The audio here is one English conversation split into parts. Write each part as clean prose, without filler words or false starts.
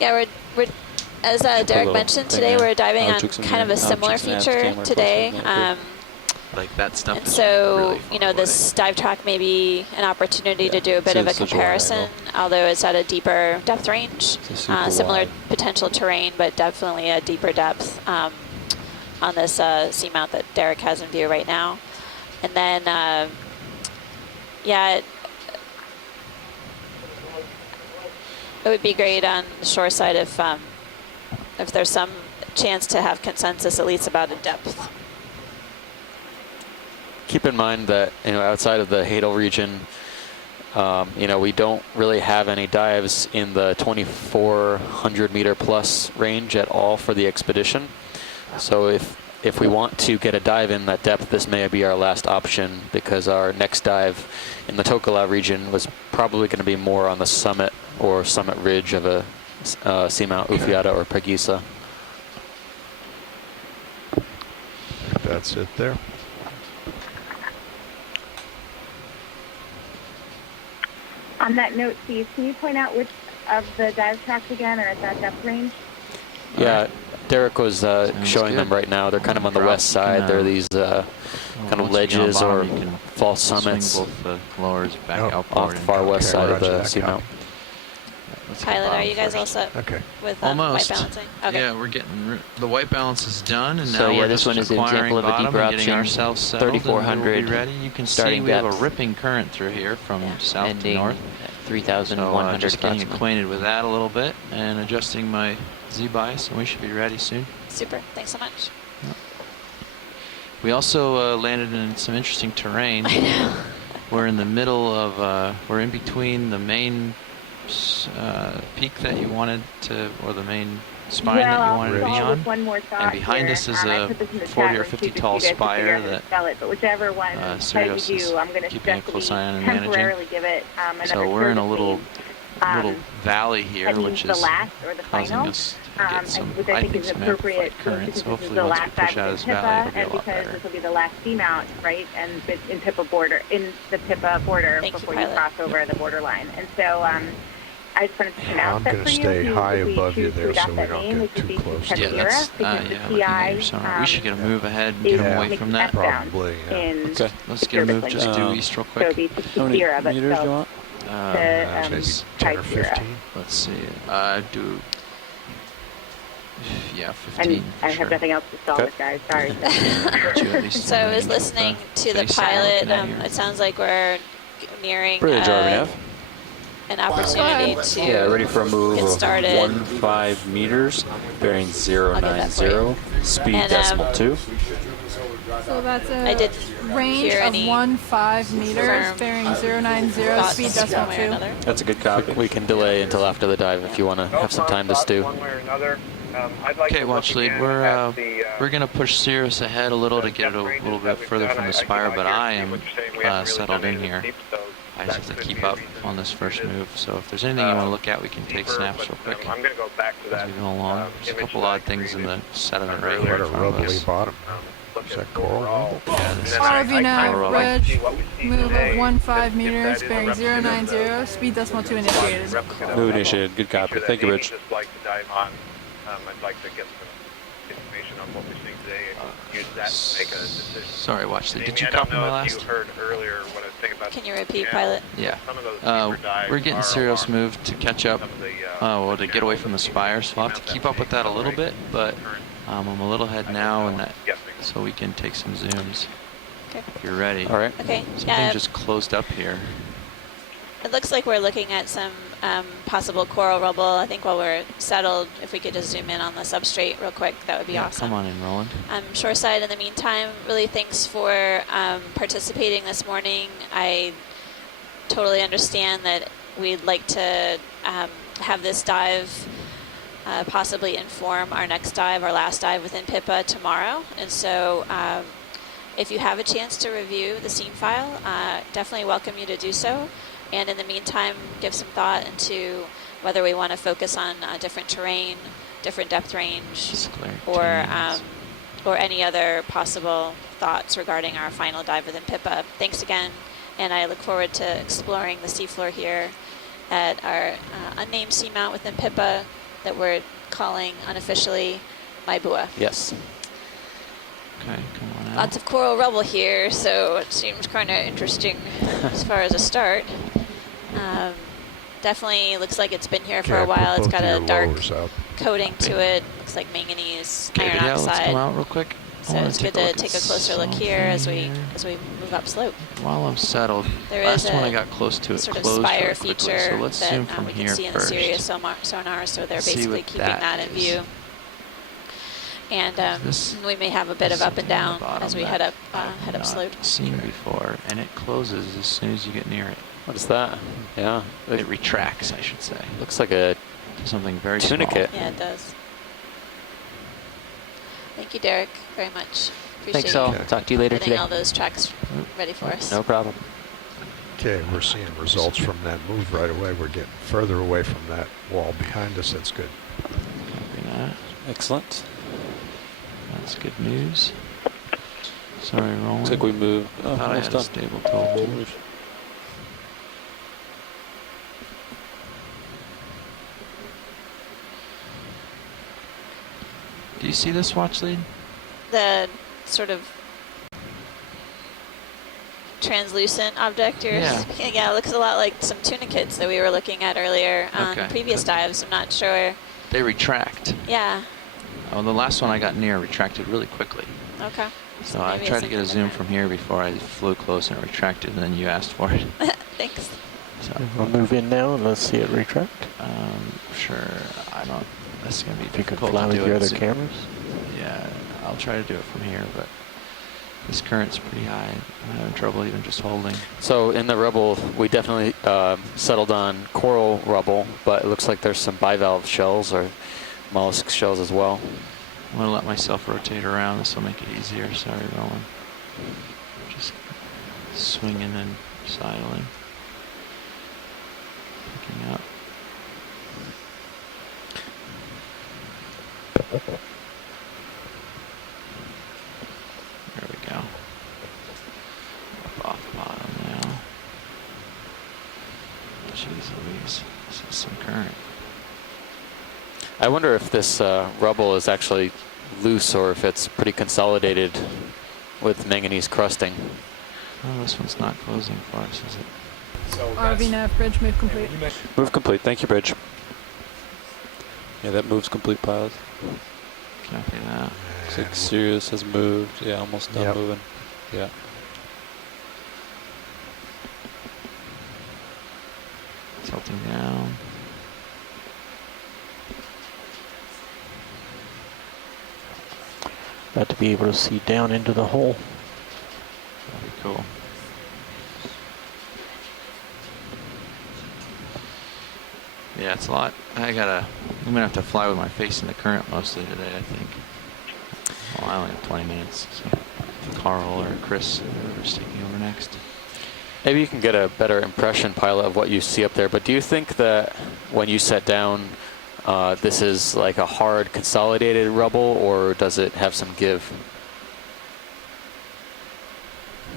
Yeah, we're as Derek mentioned today, we're diving on kind of a similar feature today. Like that stuff. And so, really you know, this dive track may be an opportunity to do a bit of a comparison, although it's at a deeper depth range, similar potential terrain, but definitely a deeper depth on this seamount that Derek has in view right now. And then, yeah, it would be great on the shore side if there's some chance to have consensus at least about a depth. Keep in mind that, you know, outside of the Hadel region, you know, we don't really have any dives in the 2,400 meter plus range at all for the expedition. So if we want to get a dive in that depth, this may be our last option, because our next dive in the Tokelau region was probably going to be more on the summit or summit ridge of a seamount, Ufiata or Pagisa. That's it there. On that note, Steve, can you point out which of the dive tracks again are at that depth range? Yeah, Derek was showing them right now. They're kind of on the west side. They're these kind of ledges or false summits both the lowers back off the far west side of the seamount. Pilot, are you guys all set with white balancing? Okay. Yeah, we're getting the white balance is done, and so now yeah, we're this just one is an example of a deeper option. Ourselves settled, 3,400. We'll be ready. You can see we have a ripping current through here from south to north. 3,100. So just getting acquainted with that a little bit and adjusting my Z bias, and we should be ready soon. Super. Thanks so much. Yep. We also landed in some interesting terrain. I know. We're in the middle of, we're in between the main peak that you wanted to, or the main spine that you wanted to be on. And behind us is a 40 or 50 tall spire that Sirius is keeping a close eye on and managing. So we're in a little valley here, which is causing us to get some, I think, some amplified currents. Hopefully once we push out of this valley, it'll be a lot better. This will be the last seamount, right? And in Pippa border, in the Pippa border before you cross over the borderline. And so I just wanted to pronounce that for you. I'm going to stay high above you there so we don't get too close. Yeah, that's, we should get a move ahead and get them away from that. Probably, Okay. Let's get a move just due east real quick. How many meters do you want? Maybe 10 or 15. Let's see. Do... Yeah, 15. And I have nothing else to stall with, guys. Sorry. So I was listening to the pilot. It sounds like we're nearing an opportunity to ready for a move get started. Of 15 meters, bearing 090, speed decimal 2. So that's I did a range of 15 meters, bearing 090, speed decimal 2. That's a good copy. We can delay until after the dive if you want to have some time to stew. Okay, watch lead. We're gonna push Sirius ahead a little to get it a little bit further from the spire, but I am settled in here. I just have to keep up on this first move. So if there's anything you want to look at, we can take snaps real quick as we go along. There's a couple odd things in the sediment right here in front of us. Bottom. Is that coral? Yeah, this is ROV now, coral. red, move of 15 meters, bearing 090, speed decimal 2 initiated. Move initiated. Good copy. Thank you, Rich. I'd like to get some information on what we're seeing today and use that to make a decision. Sorry, watch lead. Did you copy my last? You heard earlier what I was thinking about. Can you repeat, pilot? Yeah. We're getting Sirius moved to catch up, well, to get away from the spire, so I'll have to keep up with that a little bit, but I'm a little ahead now, and that, so we can take some zooms. Okay. If you're ready. All right. Okay. Something just closed up here. It looks like we're looking at some possible coral rubble. I think while we're settled, if we could just zoom in on the substrate real quick, that would be awesome. Come on in, Roland. Shoreside, in the meantime, really thanks for participating this morning. I totally understand that we'd like to have this dive possibly inform our next dive, our last dive within Pippa tomorrow. And so if you have a chance to review the scene file, definitely welcome you to do so. And in the meantime, give some thought into whether we want to focus on different terrain, different depth range, or any other possible thoughts regarding our final dive within Pippa. Thanks again, and I look forward to exploring the seafloor here at our unnamed seamount within Pippa that we're calling unofficially Maibua. Yes. Okay, come on out. Lots of coral rubble here, so it seems kind of interesting as far as a start. Definitely looks like it's been here for a while. It's got a dark coating to it. Looks like manganese iron yeah, oxide. Let's come out real quick. So it's good to take a closer look here as we move up slope. While I'm settled, There last is one I a got close to it sort of closed spire really quickly, feature so let's zoom that from we here can see in the first. Sirius sonar, so they're See basically what keeping that in is. view. And we may have a bit of up and down as we head up slope. Seen before, and it closes as soon as you get near it. What is that? Yeah. It retracts, I should say. Looks like a Something very tunicate. Yeah, it does. Thank you, Derek, very much. Appreciate Thanks all. you Talk to you later getting today. all those tracks ready for us. No problem. Okay, we're seeing results from that move right away. We're getting further away from that wall behind us. That's good. Copy that. Excellent. That's good news. Sorry, Roland. Looks like we moved. Oh, Thought I almost had done. a stable total. Do you see this watch lead? The sort of translucent object you're speaking of, yeah, it looks a lot like some tunicates that we were looking at earlier on previous dives. I'm not sure. They retract. Yeah. Oh, the last one I got near retracted really quickly. Okay. So I tried to get a zoom from here before I flew close and it retracted, and then you asked for it. Thanks. So We'll move in now and let's see it retract. Sure. I don't. That's gonna be If you could difficult fly to with do your it. other cameras. Yeah, I'll try to do it from here, but this current's pretty high. I'm having trouble even just holding. So in the rubble, we definitely settled on coral rubble, but it looks like there's some bivalve shells or mollusk shells as well. I'm gonna let myself rotate around. This will make it easier. Sorry, Roland. Just swinging and sidling. Picking up. There we go. Up off the bottom now. Jeez Louise, this is some current. I wonder if this rubble is actually loose or if it's pretty consolidated with manganese crusting. Oh, this one's not closing for us, is it? ROV nav bridge move complete. Move complete. Thank you, Bridge. Yeah, that move's complete, pilot. Copy that. Looks like Sirius has moved. Yeah, almost done moving. Yeah. Tilting down. About to be able to see down into the hole. That'd be cool. Yeah, it's a lot. I'm gonna have to fly with my face in the current mostly today, I think. Well, I only have 20 minutes, so Carl or Chris, whoever's taking over next. Maybe you can get a better impression, pilot, of what you see up there, but do you think that when you set down, this is like a hard consolidated rubble, or does it have some give?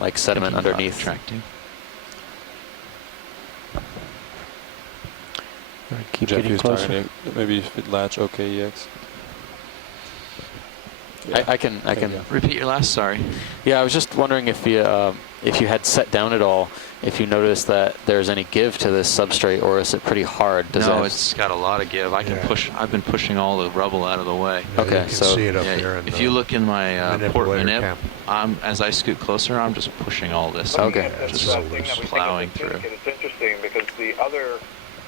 Like sediment underneath? Retracting. Keep Jeff, getting who's closer. targeting? Maybe if it latch OKEX. I can repeat your last. Sorry. Yeah, I was just wondering if you had set down at all, if you noticed that there's any give to this substrate, or is it pretty hard? No, it's got a lot of give. I can push. I've been pushing all the rubble out of the way. Yeah, Okay, you can so see it up there in if the you look in my port manipulator manip, as I scoot closer, I'm just pushing all this. Okay. Just plowing through. It's interesting because the other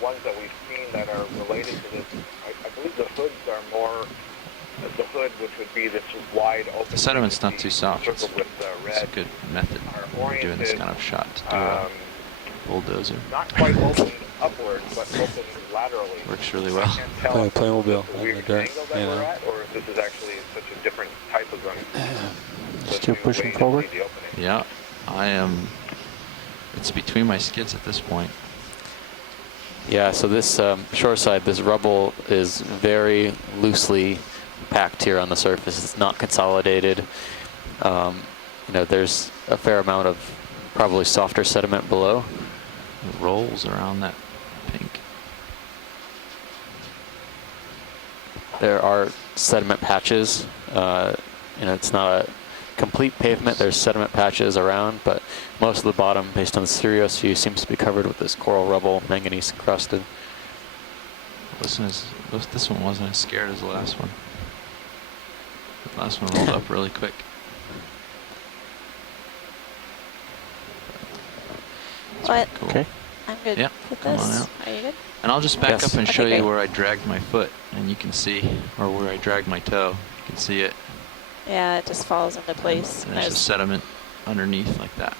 ones that we've seen that are related to this, I believe the hoods are more. The hood, which would be this wide open. The sediment's not too soft. It's with red. a good method for doing this kind of shot to do a bulldozer. Not quite open upward, but open laterally. Works really well. I can't tell if Playmobil it's a on weird the dirt, angle that we're at, or if this is actually such a different type of gun. Still pushing forward? Yeah, I am. It's between my skids at this point. Yeah, so this shoreside, this rubble is very loosely packed here on the surface. It's not consolidated. You know, there's a fair amount of probably softer sediment below. It rolls around that pink. there are sediment patches. It's not a complete pavement. There's sediment patches around, but most of the bottom, based on the Sirius view, seems to be covered with this coral rubble, manganese encrusted. This one wasn't as scared as the last one. The last one rolled up really quick. What? Cool. Okay. I'm good Yep, with come this. on out. Are you good? And I'll just back up and Okay, show great. you where I dragged my foot, and you can see, or where I dragged my toe. You can see it. Yeah, it just falls into place. And there's a sediment underneath like that.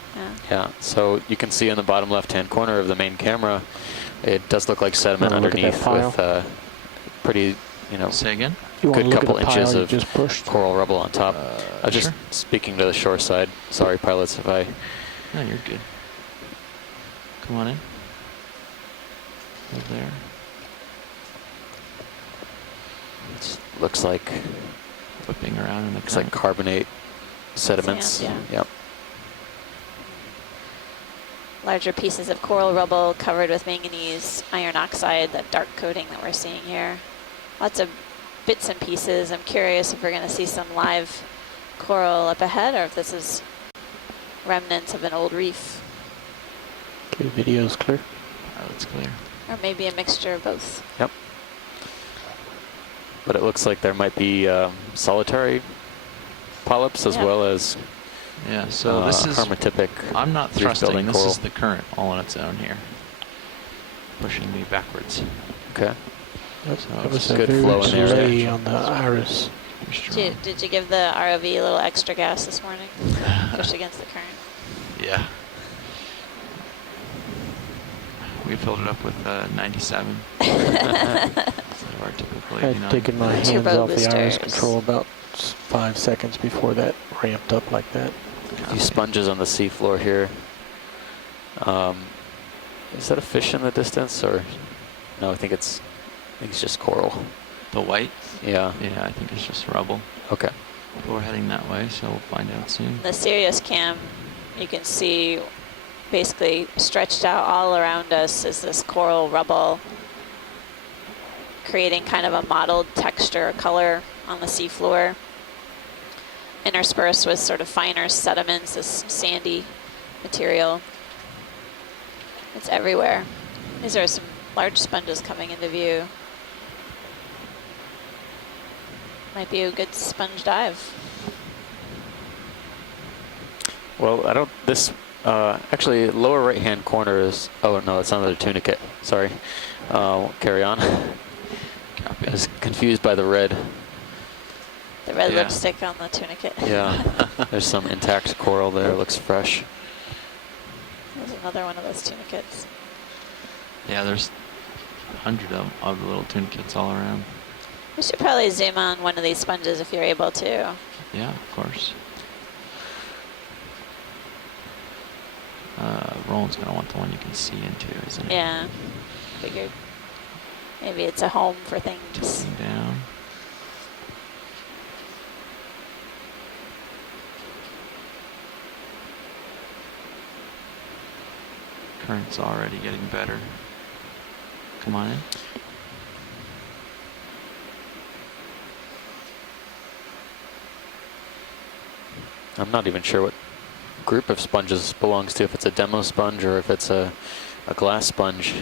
Yeah, so you can see in the bottom left-hand corner of the main camera, it does look like sediment Wanna look at that underneath pile? with pretty, Say again? You want good to look couple at the inches pile you of just pushed? coral rubble on top. I was just Sure. speaking to the shore side. Sorry, pilots, if I... No, you're good. Come on in. Over there. It looks like... Whipping around in the Looks like carbonate sediments. Sand, yeah. Yep. Larger pieces of coral rubble covered with manganese iron oxide, that dark coating that we're seeing here. Lots of bits and pieces. I'm curious if we're going to see some live coral up ahead, or if this is remnants of an old reef. Okay, video's clear. That's clear. Or maybe a mixture of both. Yep. But it looks like there might be solitary polyps as well as Yeah, so this is hermatypic. I'm not reef thrusting. building This coral. is the current all on its own here, pushing me backwards. Okay. Yep. So There was a good very flow in there. delay on the iris. Did you give the ROV a little extra gas this morning? Push against the current. Yeah. We filled it up with 97. Instead of our typical I had 89. taken my hands Turbo off the iris boosters. control about 5 seconds before that ramped up like that. A few sponges on the seafloor here. Is that a fish in the distance, or no? I think it's just coral. The white? Yeah. Yeah, I think it's just rubble. Okay. But we're heading that way, so we'll find out soon. The Sirius cam, you can see basically stretched out all around us is this coral rubble, creating kind of a mottled texture, color on the seafloor, interspersed with sort of finer sediments, this sandy material. It's everywhere. These are some large sponges coming into view. Might be a good sponge dive. Well, I don't. This actually lower right-hand corner is. Oh no, it's another tunicate. Sorry. Carry on. Copy. I was confused by the red. The red Yeah. lipstick on the tunicate. Yeah. There's some intact coral there. Looks fresh. There's another one of those tunicates. Yeah, there's 100 of the little tunicates all around. We should probably zoom on one of these sponges if you're able to. Yeah, of course. Roland's going to want the one you can see into, isn't it? Yeah, figured. Maybe it's a home for things. Tilting down. Current's already getting better. Come on in. I'm not even sure what group of sponges belongs to, if it's a demo sponge or if it's a glass sponge.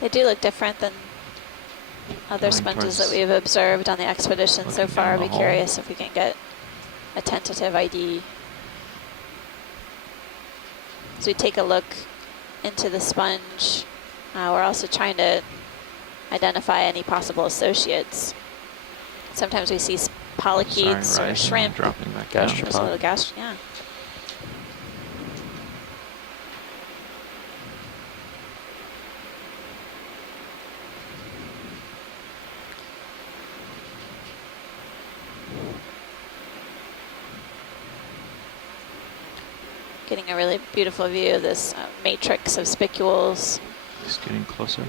They do look different than other Going sponges towards- that we've observed on the expedition so looking far. down I'd the be hole. curious if we can get a tentative ID. As we take a look into the sponge, we're also trying to identify any possible associates. Sometimes we see polychaetes Sorry, or rising, shrimp. dropping back down. Gastropod. There's a little yeah. Getting a really beautiful view of this matrix of spicules. Just getting closer.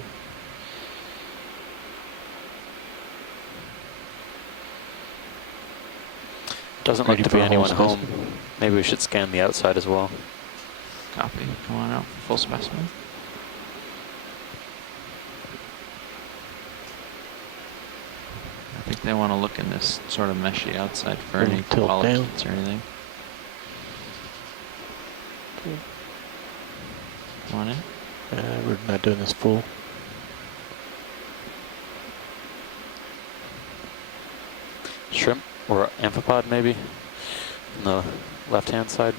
Doesn't look to be anyone home. Maybe we should scan the outside as well. Copy. Come on out for full specimen. I think they want to look in this sort of meshy outside for any polyps or anything. Come on in. We're not doing this full. Shrimp or amphipod maybe on the left-hand side.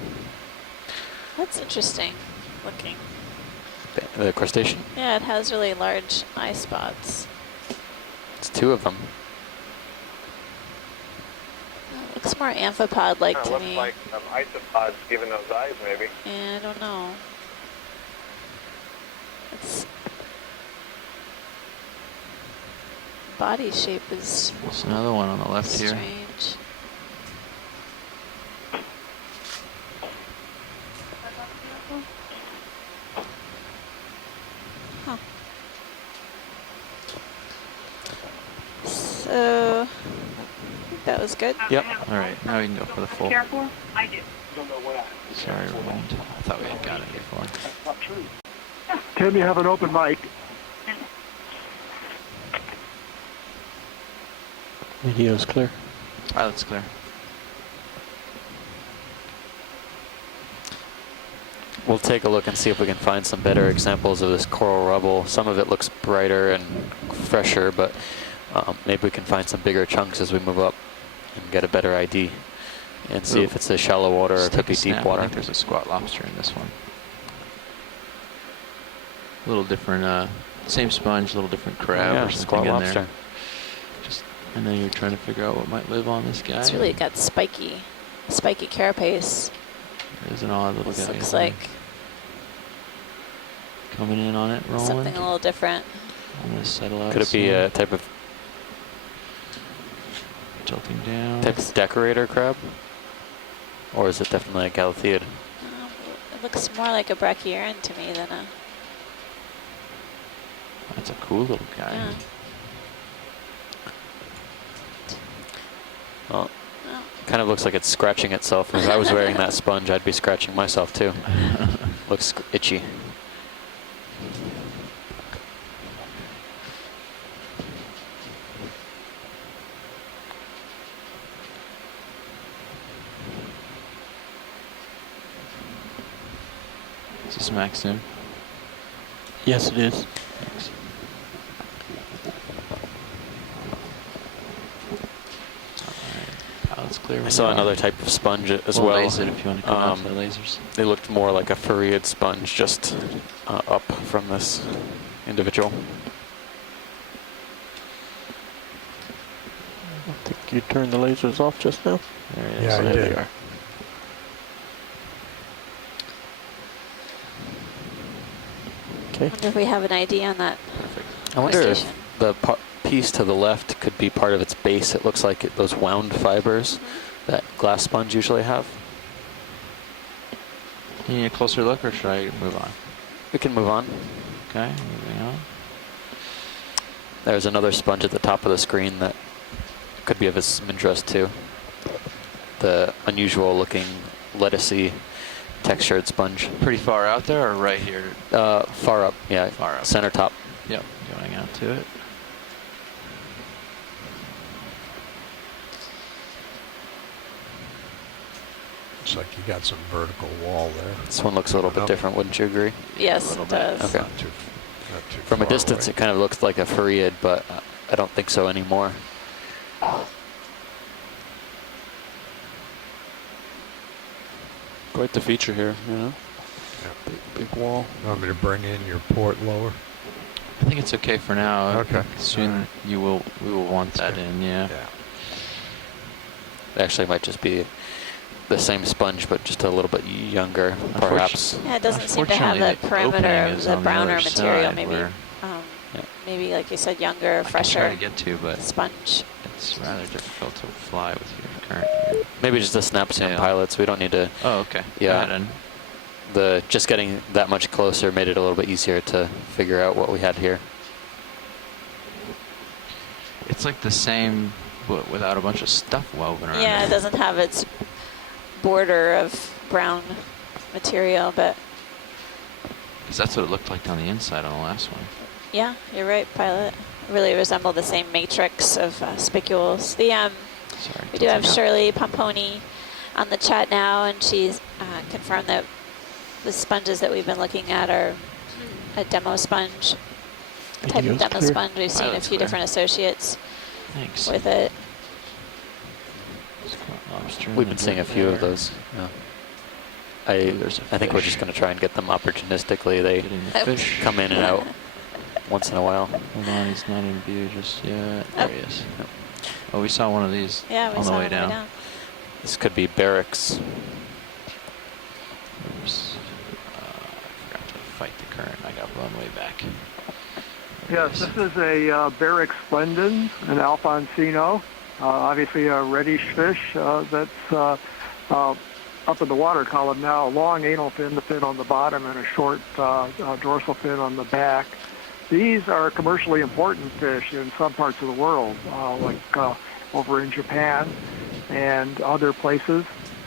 That's interesting looking. The crustacean? Yeah, it has really large eye spots. It's 2 of them. It looks more amphipod-like to me. Looks like isopods given those eyes, maybe. Yeah, I don't know. Its body shape is There's another one on the left strange. here. Huh. So, I think that was good. Yep. All right, now we can go for the full. Careful. I do. Sorry, Roland. I thought we had got it before. Tim, you have an open mic. Video's clear. Pilot's clear. We'll take a look and see if we can find some better examples of this coral rubble. Some of it looks brighter and fresher, but maybe we can find some bigger chunks as we move up and get a better ID and see if it's a shallow water or it could be deep water. I think there's a squat lobster in this one. A little different, same sponge, a little different crab or something squat in lobster. there. And then you're trying to figure out what might live on this guy. It's really got spiky carapace. There's an odd little This guy. looks like coming in on it, rolling. something a little different. I'm gonna settle out. Could it be a type of tilting down? Type of decorator crab? Or is it definitely a Galatheid? It looks more like a brachyrhyn to me than a... That's a cool little guy. Yeah. Well, kind of looks like it's scratching itself. If I was wearing that sponge, I'd be scratching myself too. Looks itchy. Is this max soon? Yes, it is. Thanks. Pilot's clear. I saw another type of sponge as We'll well. laser it if you want to come out to the lasers. They looked more like a farreid sponge, just up from this individual. I think you turned the lasers off just now. There it is. Yeah, I there did. they are. I wonder if we have an ID on that. Perfect. I wonder if crustacean. the piece to the left could be part of its base. It looks like those wound fibers that glass sponge usually have. You need a closer look, or should I move on? We can move on. Okay, moving on. There's another sponge at the top of the screen that could be of some interest too. The unusual looking lettucey textured sponge. Pretty far out there, or right here? Far up, yeah. Far up. Center top. Yep, going out to it. Looks like you got some vertical wall there. This one looks a little bit different, wouldn't you agree? Yes, it does. Okay. Not too From a far distance, away. it kind of looks like a farreid, but I don't think so anymore. Quite the feature here, you know? Yeah. Big wall. You want me to bring in your port lower? I think it's okay for now. Okay. Soon we will want that in, yeah. Yeah. It actually might just be the same sponge, but just a little bit younger, perhaps. Yeah, it doesn't seem to have the Unfortunately, the perimeter opening of is the on the browner other material. side Maybe, where- maybe like you said, younger, I can fresher try to get to, but sponge. it's rather difficult to fly with your current. Maybe just a snap-zoom Yeah. pilots. We don't need to. Oh, okay. Yeah. Go ahead and Just getting that much closer made it a little bit easier to figure out what we had here. it's like the same but without a bunch of stuff woven around it. Yeah, it doesn't have its border of brown material, but... Because that's what it looked like on the inside on the last one. Yeah, you're right, Pilot. It really resembled the same matrix of spicules. We do have Shirley Pomponi on the chat now, and she's confirmed that the sponges that we've been looking at are a demo sponge, a type of demo sponge. We've seen a few different associates with it. We've been seeing a few of those. Yeah. I think we're just going to try and get them opportunistically. They come in and out once in a while. Hold on, he's not in view just yet. There he is. Oh, we saw one of these on the way down. This could be barracks. Oops. I forgot to fight the current. I got blown way back. Yes, this is a barracks splendens, an Alfonsino. Obviously a reddish fish that's up in the water column now. A long anal fin, the fin on the bottom, and a short dorsal fin on the back. These are commercially important fish in some parts of the world, like over in Japan and other places.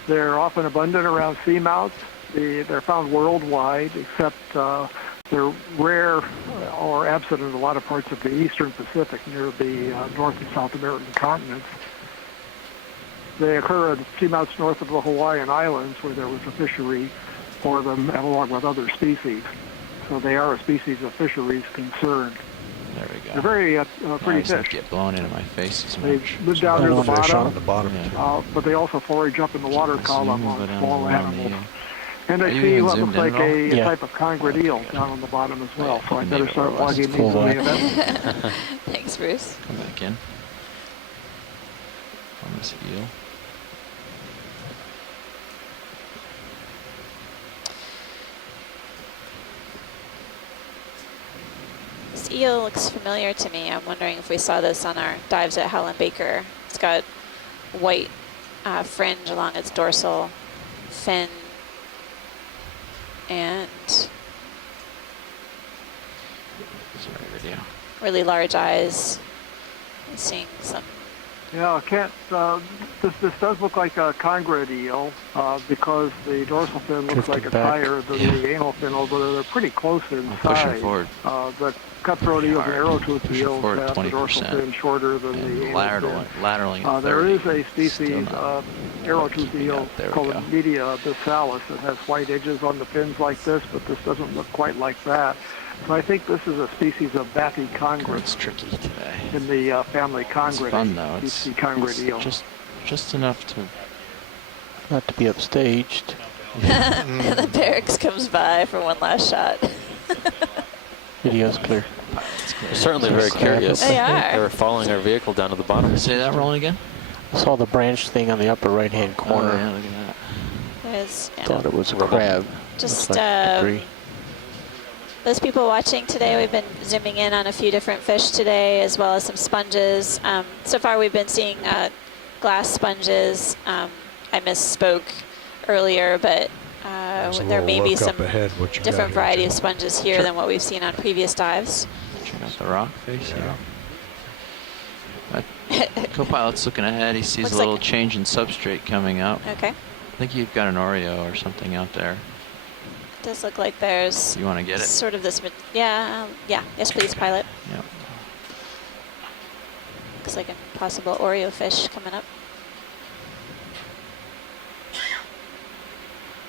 They're often abundant around seamouths. They're found worldwide, except they're rare or absent in a lot of parts of the eastern Pacific near the North and South American continents. They occur at seamouths north of the Hawaiian Islands, where there was a fishery for them along with other species. So they are a species of fisheries concern. There we go. They're very pretty fish. fish. Get blown into my face as They much. live down near the bottom, Yeah. but they also forage up in the water column on small animals. And I you see even what zoomed looks in like at all? a Yeah. type of congrid eel down on the bottom as well. So I better Maybe start it was. logging these in the event. Thanks, Bruce. Come back in. On this eel. This eel looks familiar to me. I'm wondering if we saw this on our dives at Helen Baker. It's got white fringe along its dorsal fin, and really large eyes. I'm seeing some. Yeah, this does look like a congrid eel because the dorsal fin looks like it's higher than the anal fin, although they're pretty close in size. Forward. The cutthroat eels and arrow-toothed eels have the dorsal 20%. fin shorter than the anal fin. Laterally there is a species of arrow-toothed eel called Media abyssalis that has white edges on the fins like this, but this doesn't look quite like that. So I think this is a species of bathy congrid. It's tricky today. In the family congrid. It's fun though. It's congrid eel. Just enough to not to be upstaged. And the barracks comes by for one last shot. Video's clear. They're certainly very curious. They are. They were following our vehicle down to the bottom. Say that rolling again? I saw the branch thing on the upper right-hand corner. Oh, yeah, look at that. There's, Thought it was a crab. Just like debris. those people watching today, we've been zooming in on a few different fish today, as well as some sponges. So far, we've been seeing glass sponges. I misspoke earlier, but there may be some different variety of sponges here than what we've seen on previous dives. Check out the rock face here. Co-pilot's looking ahead. He sees Looks a little like change in substrate coming up. Okay. I think you've got an Oreo or something out there. Does look like there's. You want to get it? Sort of this. Yeah. Yes, please, pilot. Yep. Looks like a possible Oreo fish coming up.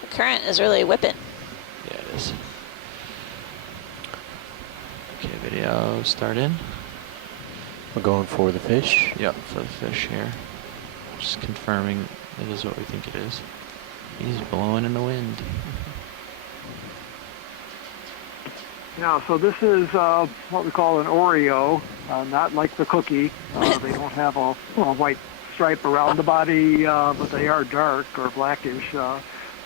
The current is really whipping. Yeah, it is. Okay, video start in. We're going for the fish. Yep, for the fish here. Just confirming it is what we think it is. He's blowing in the wind. Yeah, so this is what we call an Oreo, not like the cookie. They don't have a white stripe around the body, but they are dark or blackish.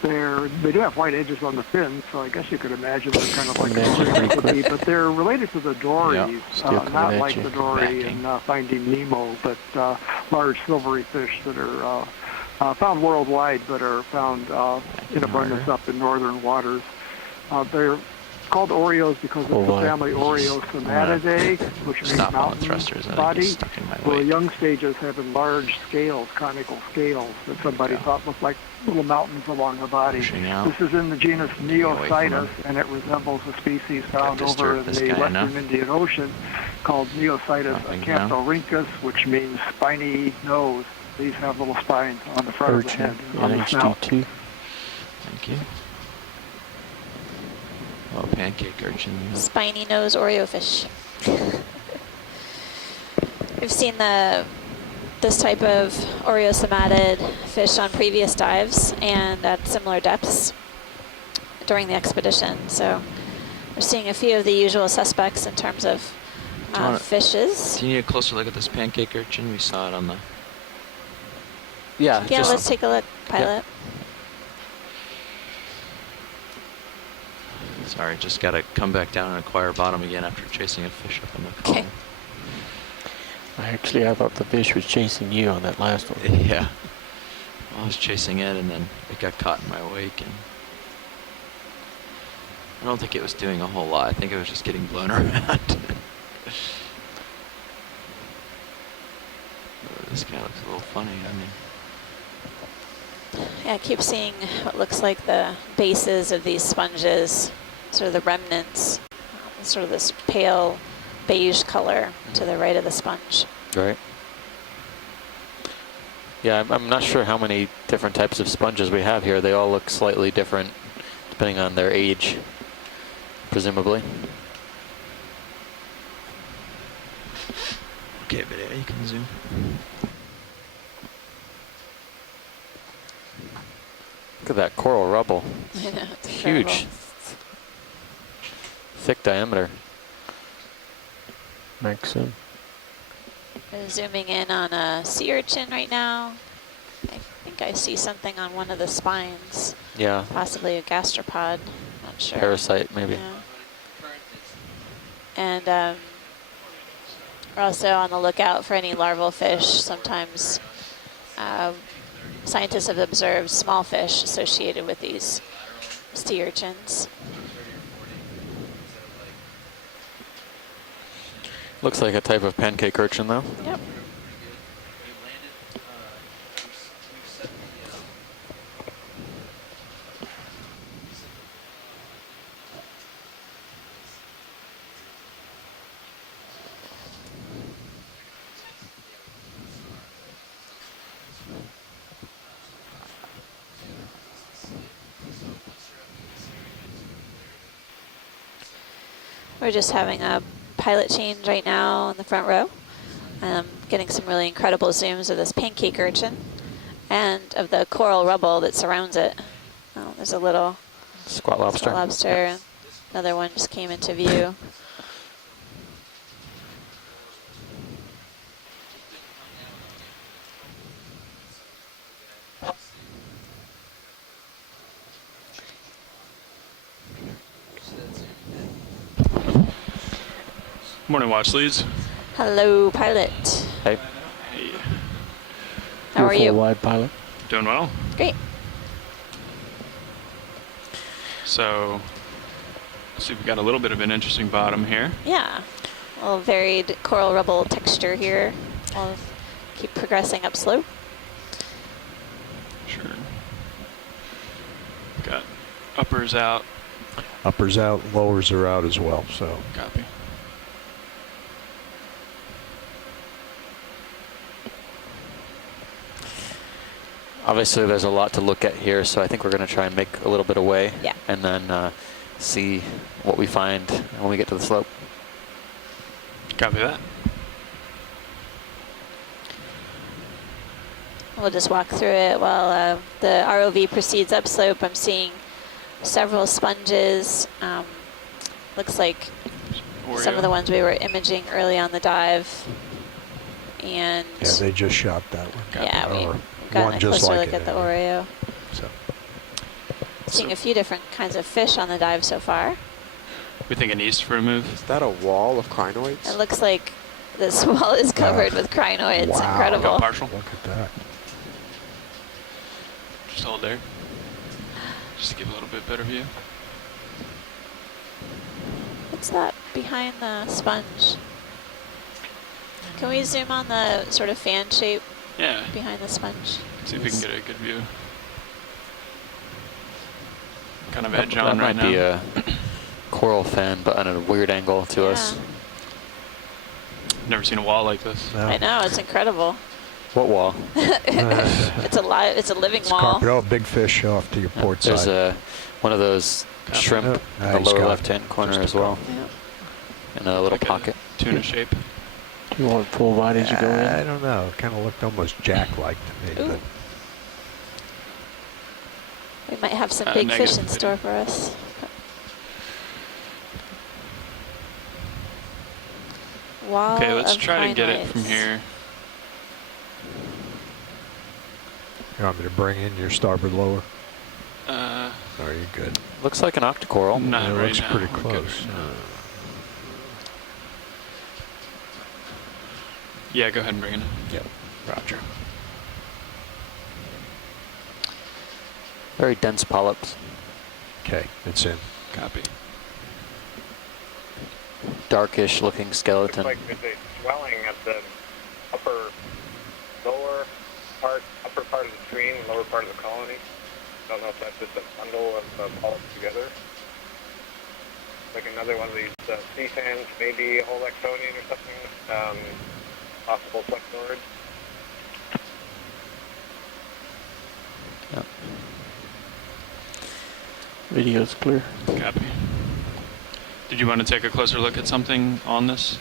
They do have white edges on the fins, so I guess you could imagine they're kind of like a cookie, but they're related to the dories, not like the dory in Finding Nemo, but large silvery fish that are found worldwide, but are found in abundance up in northern waters. They're called Oreos because it's the family Oreosomatidae, which means mountain body. Well, the young stages have large scales, conical scales, that somebody thought looked like little mountains along the body. This is in the genus Neositis, and it resembles a species found over in the western Indian Ocean called Neositis acanthorhynchus, which means spiny nose. These have little spines on the front of the head, on the snout. Thank you. Oh, pancake urchin. Spiny nose Oreo fish. We've seen this type of Oreosomatid fish on previous dives and at similar depths during the expedition. So we're seeing a few of the usual suspects in terms of fishes. Do you need a closer look at this pancake urchin? We saw it on the... Yeah, let's take a look, pilot. Yep. Sorry, just got to come back down and acquire bottom again after chasing a fish up in the column. Actually, I thought the fish was chasing you on that last one. Yeah. Well, I was chasing it, and then it got caught in my wake, and I don't think it was doing a whole lot. I think it was just getting blown around. This guy looks a little funny, I mean. Yeah, I keep seeing what looks like the bases of these sponges, sort of the remnants, sort of this pale beige color to the right of the sponge. Right. Yeah, I'm not sure how many different types of sponges we have here. They all look slightly different depending on their age, presumably. Okay, but yeah, you can zoom. Look at that coral rubble. I know, it's huge. incredible. Thick diameter. Makes sense. We're zooming in on a sea urchin right now. I think I see something on one of the spines. Yeah. Possibly a gastropod. Not sure. Parasite, maybe. Yeah. And we're also on the lookout for any larval fish. Sometimes scientists have observed small fish associated with these sea urchins. Looks like a type of pancake urchin, though. Yep. We're just having a pilot change right now on the front row. Getting some really incredible zooms of this pancake urchin and of the coral rubble that surrounds it. Oh, there's a little squat lobster. Squat lobster. Yep. Another one just came into view. Morning, watch leads. Hello, pilot. Hey. Hey. How are you? Wide pilot. Doing well. Great. So, let's see, we've got a little bit of an interesting bottom here. Yeah. A little varied coral rubble texture here. We'll keep progressing up slope. Sure. Got uppers out. Uppers out, lowers are out as well, so. Copy. Obviously, there's a lot to look at here, so I think we're going to try and make a little bit of way. Yeah. And then see what we find when we get to the slope. Copy that. We'll just walk through it while the ROV proceeds upslope. I'm seeing several sponges. Looks like some of the ones we were imaging early on the dive. And yeah, they just shot that one. Yeah, we got a closer look at the Oreo. So. Seeing a few different kinds of fish on the dive so far. We thinking east for a move? Is that a wall of crinoids? It looks like this wall is covered with crinoids. Wow. Incredible. Go partial. Look at that. Just hold there. Just to give a little bit better view. What's that behind the sponge? Can we zoom on the sort of fan shape behind the sponge? See if we can get a good view. Kind of edge on right now. That might be a coral fan, but at a weird angle to us. Never seen a wall like this. No. I know, it's incredible. What wall? It's a living wall. Carpet, oh, big fish off to your port side. There's one of those shrimp in the lower left-hand corner as well. In a little pocket. Tuna shape. You want full wide as you go in? I don't know. Kind of looked almost jack-like to me. But we might have some big fish in store for us. Wall okay, let's of try to get it crinoids. from here. You want me to bring in your starboard lower? Are you good? Looks like an octocoral. Not it right looks now. pretty close. Yeah, go ahead and bring it in. Yep, roger. Very dense polyps. Okay, it's in. Copy. Darkish looking skeleton. Looks like there's a swelling at the upper part of the stream, lower part of the colony. I don't know if that's just a bundle of polyps together. Like another one of these sea fans, maybe a whole Exonian or something. Possible flexoids. Yep. Video's clear. Copy. Did you want to take a closer look at something on this?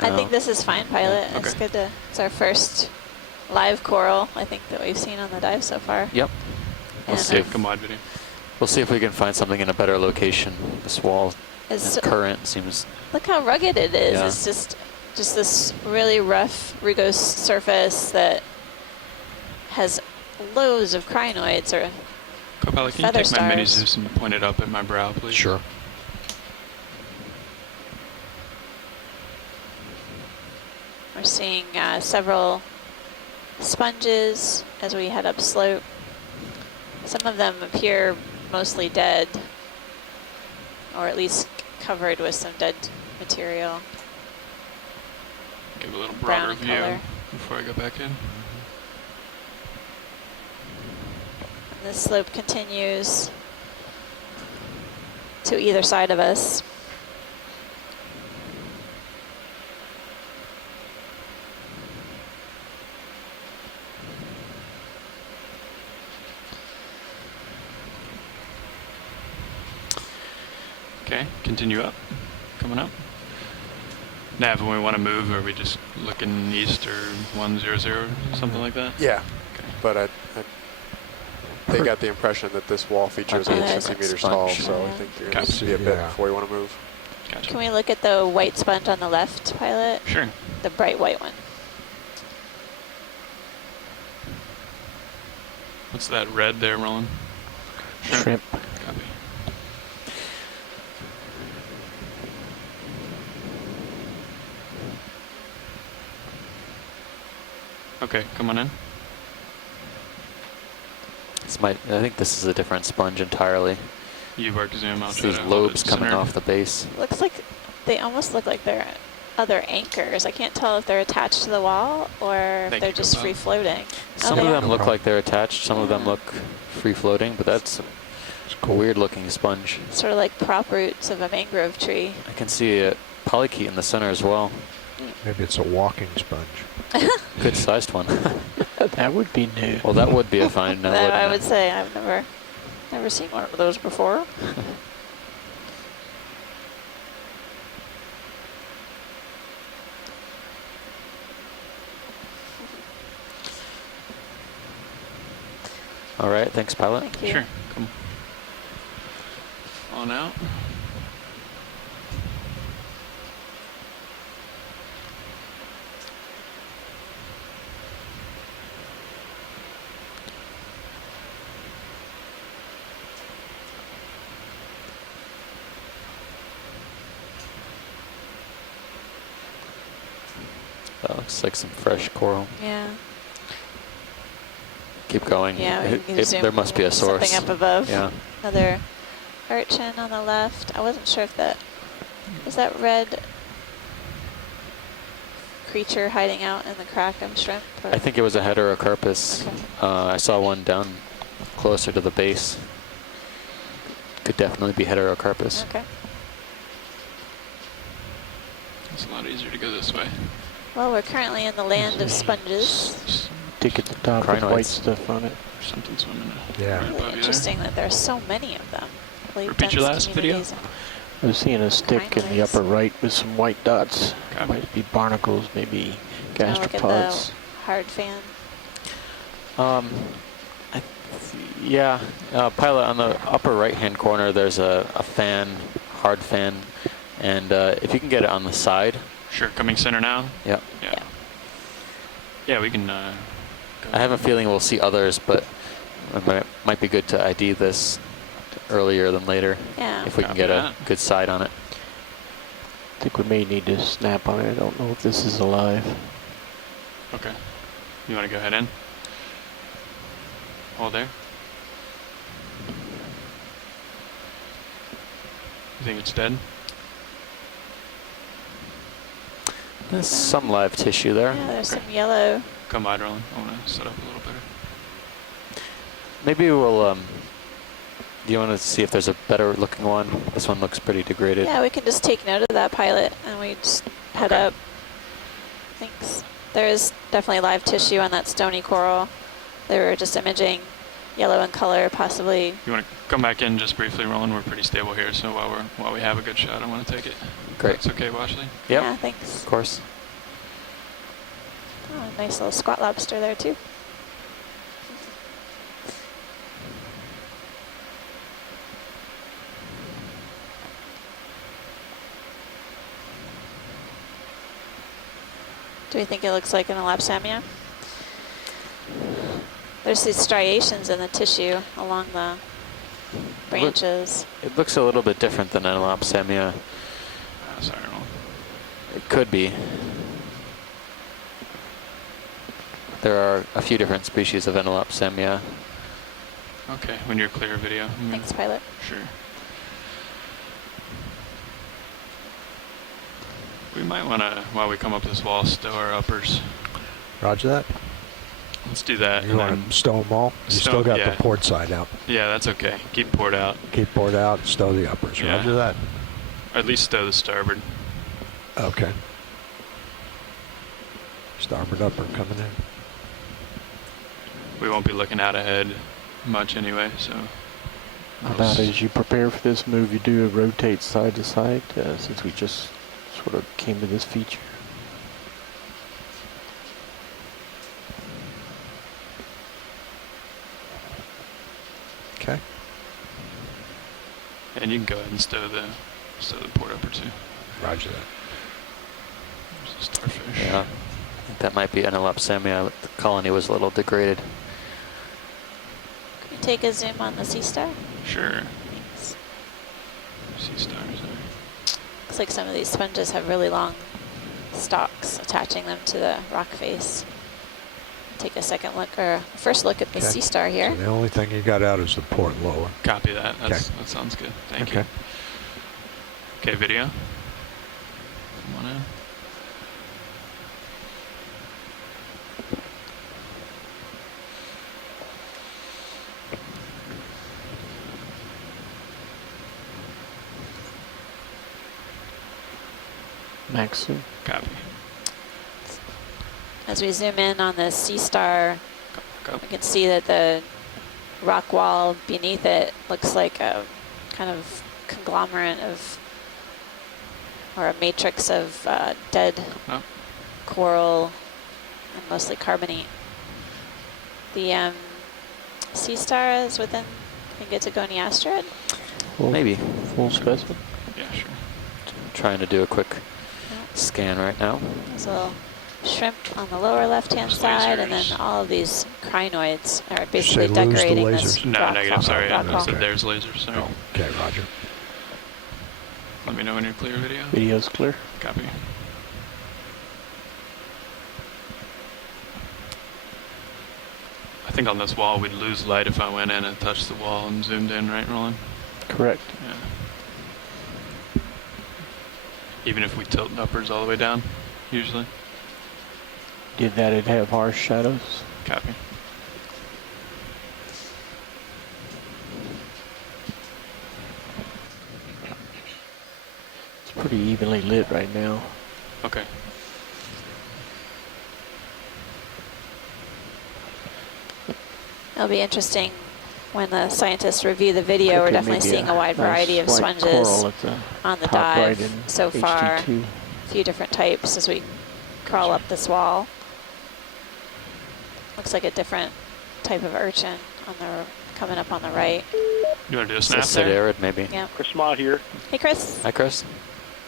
I think this is fine, pilot. It's good to. It's our first live coral, I think, that we've seen on the dive so far. Yep. We'll see. Come wide video. We'll see if we can find something in a better location. This wall current seems. Look how rugged it is. Yeah. It's just this really rough rugose surface that has loads of crinoids or Co-pilot, can you take my mini Zeus and point it up at my brow, please? Sure. We're seeing several sponges as we head up slope. Some of them appear mostly dead, or at least covered with some dead material. Give a little broader Brown view color. before I go back in. And this slope continues to either side of us. Okay, continue up. Coming up. Nav, when we want to move, are we just looking east or 100, something like that? Yeah. Okay. But they got the impression that this wall feature is only 50 meters tall, so I think you're going to see a bit before you want to move. Gotcha. Can we look at the white sponge on the left, pilot? Sure. The bright white one. What's that red there, Roland? Shrimp. Copy. Okay, come on in. I think this is a different sponge entirely. You work zoom out. These lobes coming off the base. Looks like they almost look like they're other anchors. I can't tell if they're attached to the wall or if they're just free floating. Some of them look like they're attached. Some of them look free floating, but that's a weird looking sponge. Sort of like prop roots of a mangrove tree. I can see a polychaete in the center as well. Maybe it's a walking sponge. Good sized one. That would be new. Well, that would be a find now, wouldn't I it? would say I've never seen one of those before. All right, thanks, pilot. Thank you. Sure, come on out. That looks like some fresh coral. Yeah. Keep going. Yeah, we can zoom there must be a source. something up above. Yeah. Another urchin on the left. I wasn't sure if that Is that red creature hiding out in the crack shrimp? Or? I think it was a heterocarpus. Okay. I saw one down closer to the base. Could definitely be heterocarpus. Okay. It's a lot easier to go this way. Well, we're currently in the land of sponges. Stick at the top with white stuff on it. There's something swimming. Yeah. Right Really interesting that there are so many of them. Really Repeat your dense last video. communities. I was seeing a stick in the Crinoids. upper right with some white dots. Copy. Might be barnacles, maybe Now look at the gastropods. hard fan. Yeah, pilot, on the upper right-hand corner, there's a fan, hard fan, and if you can get it on the side. Sure, coming center now? Yep. Yeah. Yeah, we can... I have a feeling we'll see others, but it might be good to ID this earlier than later. Yeah. If we can get a good side on it. I think we may need to snap on it. I don't know if this is alive. Okay. You want to go ahead in? Hold there. You think it's dead? There's some live tissue there. Yeah, there's some yellow. Come wide, Roland. I want to set up a little better. Maybe we'll, do you want to see if there's a better looking one? This one looks pretty degraded. Yeah, we can just take note of that, pilot, and we just head up. Thanks. There is definitely live tissue on that stony coral. They were just imaging yellow in color, possibly. You want to come back in just briefly, Roland? We're pretty stable here, so while we have a good shot, I want to take it. Great. It's okay, Washley? Yep. Yeah, thanks. Of course. Oh, nice little squat lobster there, too. Do we think it looks like an elapsamia? There's these striations in the tissue along the branches. It looks a little bit different than an elapsamia. Sorry, Roland. It could be. There are a few different species of Enelopsamia. Okay, when you're clear, video. Thanks, pilot. Sure. We might want to, while we come up this wall, stow our uppers. Roger that. Let's do that. You want to stow them all? You still got the port side out. Yeah, that's okay. Keep port out. Keep port out, stow the uppers. Yeah. Roger that. Or at least stow the starboard. Okay. Starboard upper coming in. We won't be looking out ahead much anyway, so. How about as you prepare for this move, you do a rotate side to side, since we just sort of came to this feature. Okay. And you can go ahead and stow the port upper too. Roger that. There's a starfish. Yeah, I think that might be Enelopsamia. The colony was a little degraded. Can you take a zoom on the sea star? Sure. Thanks. Sea stars. Looks like some of these sponges have really long stalks attaching them to the rock face. Take a second look, or first look at the sea star here. So the only thing you got out is the port lower. Copy that. That sounds good. Thank you. Okay, video. Come on in. Maxu. Copy. As we zoom in on the sea star, we can see that the rock wall beneath it looks like a kind of conglomerate of, or a matrix of dead coral and mostly carbonate. The sea star is within, I think it's a goniasterid. Maybe. Full specimen? Yeah, sure. Trying to do a quick scan right now. There's a little shrimp on the lower left-hand side, and then all of these crinoids are basically decorating this No, rock negative, wall. sorry. Rock I wall. said there's lasers, sorry. Oh, okay, Roger. Let me know when you're clear, video. Video's clear. Copy. I think on this wall we'd lose light if I went in and touched the wall and zoomed in, right, Roland? Correct. Yeah. Even if we tilt uppers all the way down, usually. Did that it have harsh shadows? Copy. It's pretty evenly lit right now. Okay. It'll be interesting when the scientists review the video. We're definitely seeing a wide variety of sponges on the dive so far. A few different types as we crawl up this wall. Looks like a different type of urchin on the coming up on the right. You want to do a snap there? Arid, maybe. Yeah. Chris Ma here. Hey, Chris. Hi, Chris.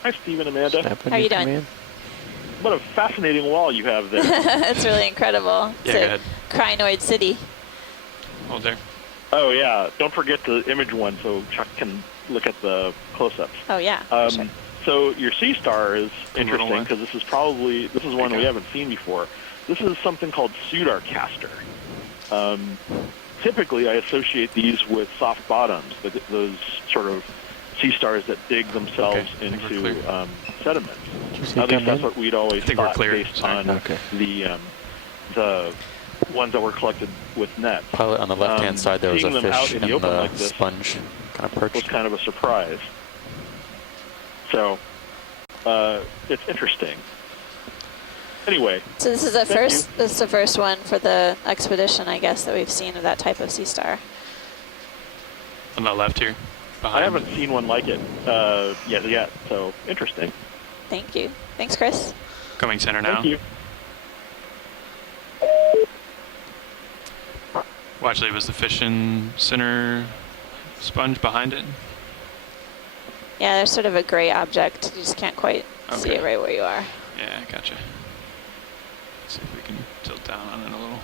Hi, Steve and Amanda. How are you doing? What a fascinating wall you have there. It's really incredible. Yeah, it's go ahead. Crinoid city. Hold there. Oh, yeah. Don't forget the image one so Chuck can look at the close-ups. Oh, yeah. Sure. So your sea star is interesting because this is one we haven't seen before. This is something called pseudarcaster. Typically, I associate these with soft bottoms, those sort of sea stars that dig themselves into sediment. At least that's what we'd always thought based on the ones that were collected with nets. Pilot, on the left-hand side, there was a fish in the like this sponge kind of perched. Was kind of a surprise. So, it's interesting. Anyway. So this is the first one for the expedition, I guess, that we've seen of that type of sea star. On the left here. Behind. I haven't seen one like it yet, so interesting. Thank you. Thanks, Chris. Coming center now. Thank you. Well, actually, was the fish in center sponge behind it? Yeah, there's sort of a gray object. You just can't quite see it right where you are. Yeah, gotcha. Let's see if we can tilt down on it a little.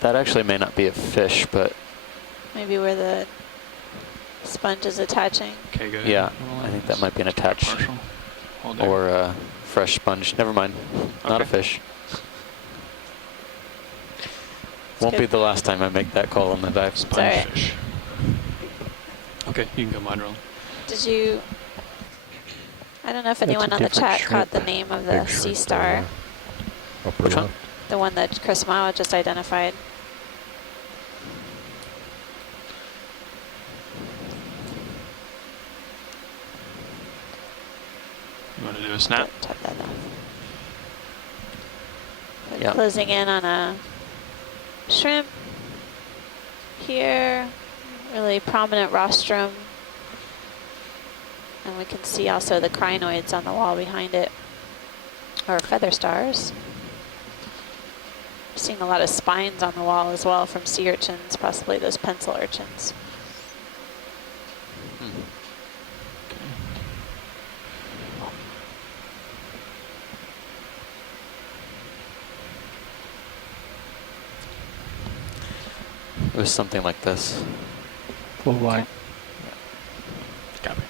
That actually may not be a fish, but... Maybe where the sponge is attaching. Okay, good. Yeah, I think that might be an attached or a fresh sponge. Never mind. Not a fish. Won't be the last time I make that call on the dive. Sponge fish. Okay, you can go mine roll. Did you... I don't know if anyone on the chat caught the name of the sea star. Which one? The one that Chris Mao just identified. You want to do a snap? Tap that off. Closing in on a shrimp here, really prominent rostrum, and we can see also the crinoids on the wall behind it, or feather stars. Seeing a lot of spines on the wall as well from sea urchins, possibly those pencil urchins. It was something like this. Full wide. Copy.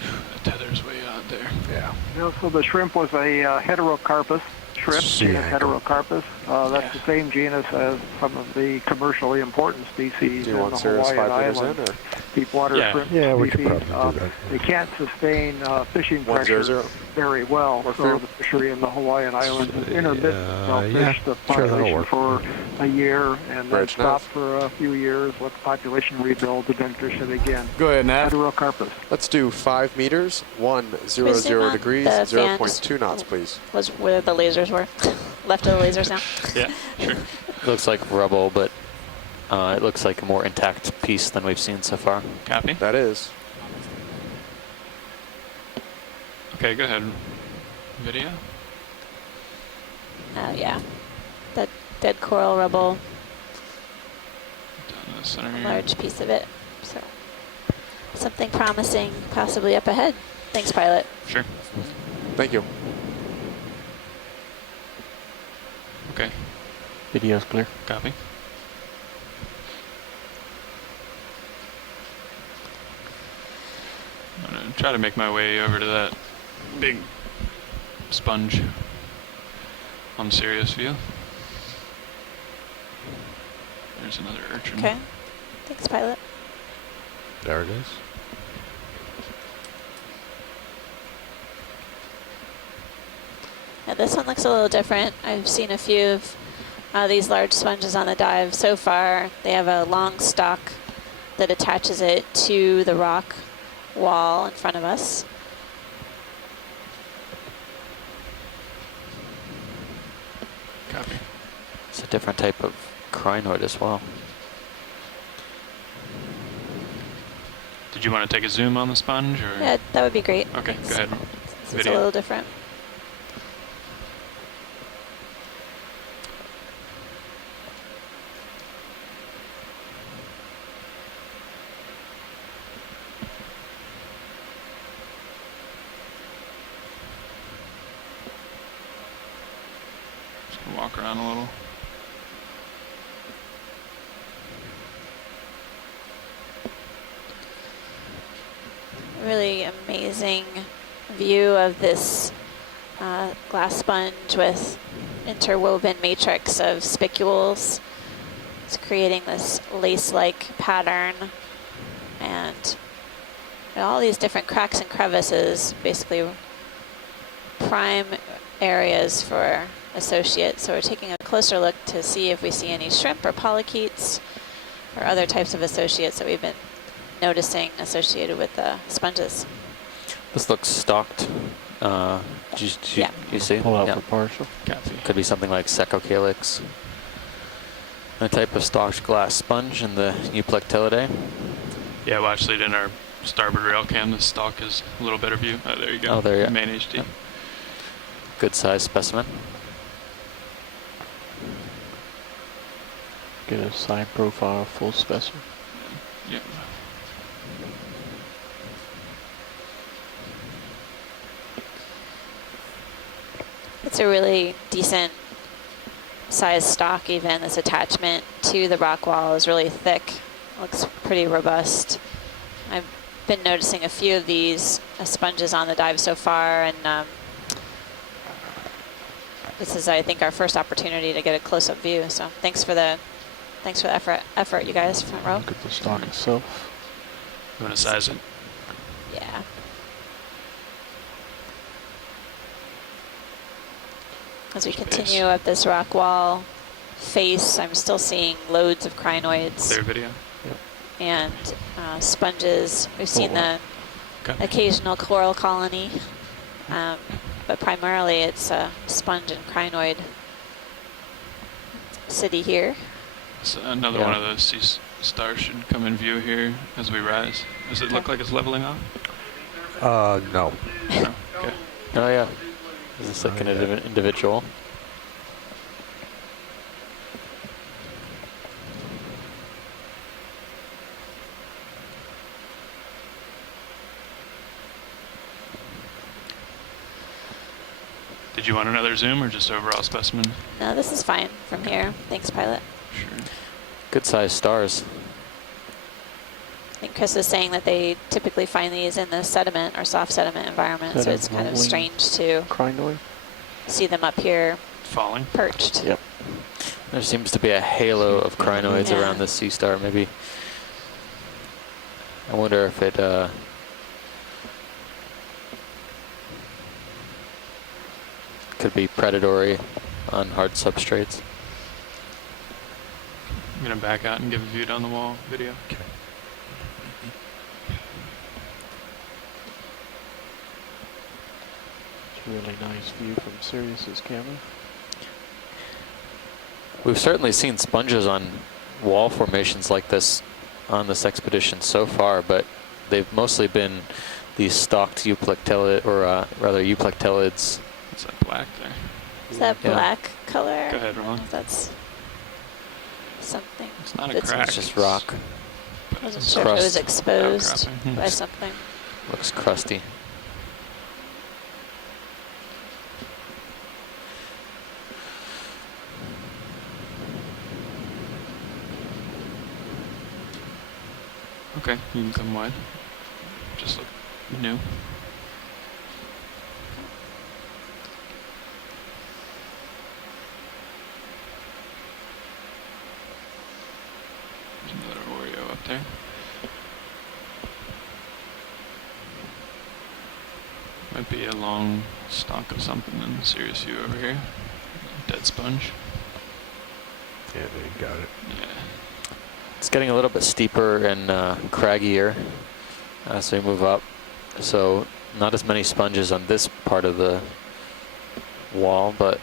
The tether's way out there. Yeah. So the shrimp was a heterocarpus shrimp, genus heterocarpus. That's the same genus as some of the commercially important species in the Hawaiian Islands. Deep water shrimp species. We could probably do that. They can't sustain fishing pressure very well, so the fishery in the Hawaiian Islands is intermittent. They'll fish the population for a year and then stop for a few years, let the population rebuild, and then fish it again. Go ahead, Nav. Heterocarpus. Let's do 5 meters, 100 degrees, 0.2 knots, please. Was where the lasers were. Left of the lasers now. Yeah, sure. Looks like rubble, but it looks like a more intact piece than we've seen so far. Copy. That is. Okay, go ahead. Video? Yeah. That dead coral rubble. Down in the center A here. large piece of it. So something promising possibly up ahead. Thanks, pilot. Sure. Thank you. Okay. Video's clear. Copy. I'm going to try to make my way over to that big sponge on Sirius view. There's another urchin. Okay. Thanks, pilot. There it is. Yeah, this one looks a little different. I've seen a few of these large sponges on the dive so far. They have a long stalk that attaches it to the rock wall in front of us. Copy. It's a different type of crinoid as well. Did you want to take a zoom on the sponge? Or? Yeah, that would be great. Okay, go ahead. It's a little different. Just gonna walk around a little. Really amazing view of this glass sponge with interwoven matrix of spicules. It's creating this lace-like pattern, and all these different cracks and crevices, basically prime areas for associates. So we're taking a closer look to see if we see any shrimp or polychaetes or other types of associates that we've been noticing associated with the sponges. This looks stalked. You see? Pull out for partial. Could be something like Secocalix. A type of stalked glass sponge in the Euplectellidae. Yeah, well, actually, in our starboard rail cam, the stalk is a little better view. Oh, there you go. Oh, there you go. Main HD. Yep. Good size specimen. Get a side profile full specimen. Yeah. It's a really decent size stock even. This attachment to the rock wall is really thick. Looks pretty robust. I've been noticing a few of these sponges on the dive so far, and this is, I think, our first opportunity to get a close-up view. So thanks for the effort, you guys, front row. Look at the stock itself. You want to size it? Yeah. As we continue up this rock wall face, I'm still seeing loads of crinoids. Clear video. Yep. And sponges. We've seen the occasional coral colony, but primarily it's a sponge and crinoid city here. So another one of those sea stars should come in view here as we rise. Does it look like it's leveling off? No. No. Okay. Oh yeah. Is this like an individual? Did you want another zoom or just overall specimen? No, this is fine from here. Thanks, pilot. Sure. Good sized stars. I think Chris was saying that they typically find these in the sediment or soft sediment environment, so it's kind of strange to crinoid? See them up here falling, perched. Yep. There seems to be a halo of crinoids around this sea star. Maybe. I wonder if it could be predatory on hard substrates. I'm gonna back out and give a view down the wall video. Okay. Really nice view from Sirius's camera. We've certainly seen sponges on wall formations like this on this expedition so far, but they've mostly been these stalked euplectellid, or rather euplectellids. What's that black there? Is that black color? Go ahead, Ron. That's something. It's not a crack. It's just rock. I wasn't sure if it was exposed by something. Looks crusty. Okay, you can come wide. Just look new. there. Might be a long stalk of something in the Sirius U over here. Dead sponge. Yeah, they got it. Yeah. It's getting a little bit steeper and craggier as we move up. So not as many sponges on this part of the wall, but